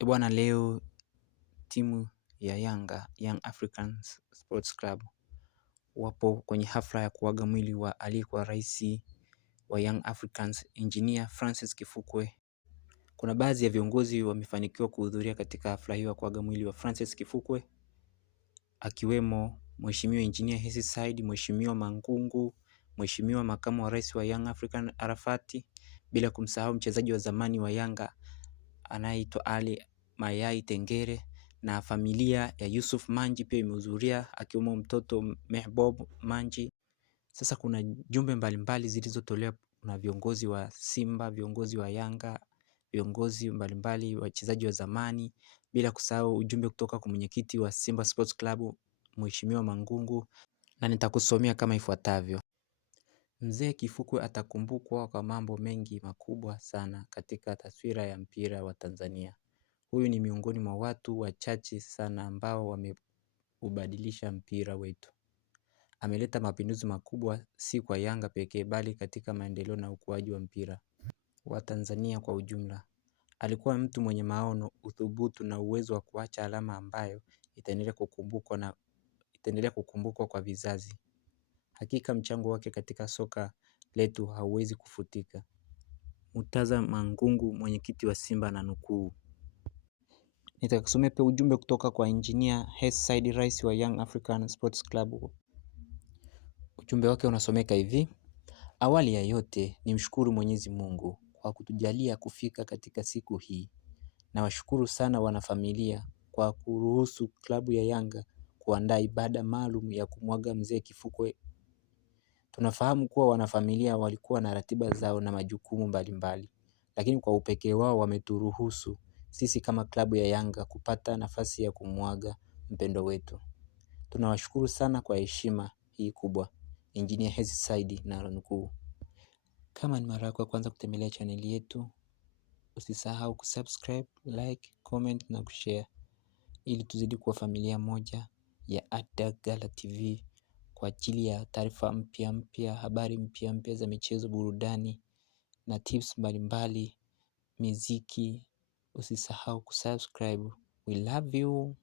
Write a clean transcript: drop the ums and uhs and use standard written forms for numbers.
Bwana, leo timu ya Yanga, Young Africans Sports Club, wapo kwenye hafla ya kuaga mwili wa aliyekuwa rais wa Young Africans, Engineer Francis Kifukwe. Kuna baadhi ya viongozi wamefanikiwa kuhudhuria katika hafla hiyo ya kuaga mwili wa Francis Kifukwe, akiwemo Mheshimiwa Engineer Hersi Said, Mheshimiwa Mangungu, Mheshimiwa Makamu wa Rais wa Young African Arafati, bila kumsahau mchezaji wa zamani wa Yanga anaitwa Ali Mayai Tengere, na familia ya Yusuf Manji pia imehudhuria akiwemo mtoto Mehbob Manji. Sasa kuna jumbe mbalimbali zilizotolewa na viongozi wa Simba, viongozi wa Yanga, viongozi mbalimbali, wachezaji wa zamani, bila kusahau ujumbe kutoka kwa mwenyekiti wa Simba Sports Club Mheshimiwa Mangungu, na nitakusomea kama ifuatavyo. Mzee Kifukwe atakumbukwa kwa mambo mengi makubwa sana katika taswira ya mpira wa Tanzania. Huyu ni miongoni mwa watu wachache sana ambao wameubadilisha mpira wetu. Ameleta mapinduzi makubwa si kwa Yanga pekee bali katika maendeleo na ukuaji wa mpira wa Tanzania kwa ujumla. Alikuwa mtu mwenye maono, uthubutu na uwezo wa kuacha alama ambayo itaendelea kukumbukwa kwa vizazi. Hakika mchango wake katika soka letu hauwezi kufutika. Murtaza Mangungu, mwenyekiti wa Simba, na nukuu. Nitakusomea pia ujumbe kutoka kwa Engineer Hersi Said, rais wa Young African Sports Club. Ujumbe wake unasomeka hivi: awali ya yote nimshukuru Mwenyezi Mungu kwa kutujalia kufika katika siku hii. Nawashukuru sana wanafamilia kwa kuruhusu klabu ya Yanga kuandaa ibada maalum ya kumwaga mzee Kifukwe. Tunafahamu kuwa wanafamilia walikuwa na ratiba zao na majukumu mbalimbali, lakini kwa upekee wao wameturuhusu sisi kama klabu ya Yanga kupata nafasi ya kumwaga mpendo wetu. Tunawashukuru sana kwa heshima hii kubwa. Engineer Hersi Said, na nukuu. Kama ni mara yako ya kwanza kutembelea chaneli yetu, usisahau kusubscribe, like, comment na kushare ili tuzidi kuwa familia moja ya Adagala TV kwa ajili ya taarifa mpya, habari mpya za michezo, burudani na tips mbalimbali, muziki. Usisahau kusubscribe. We love you.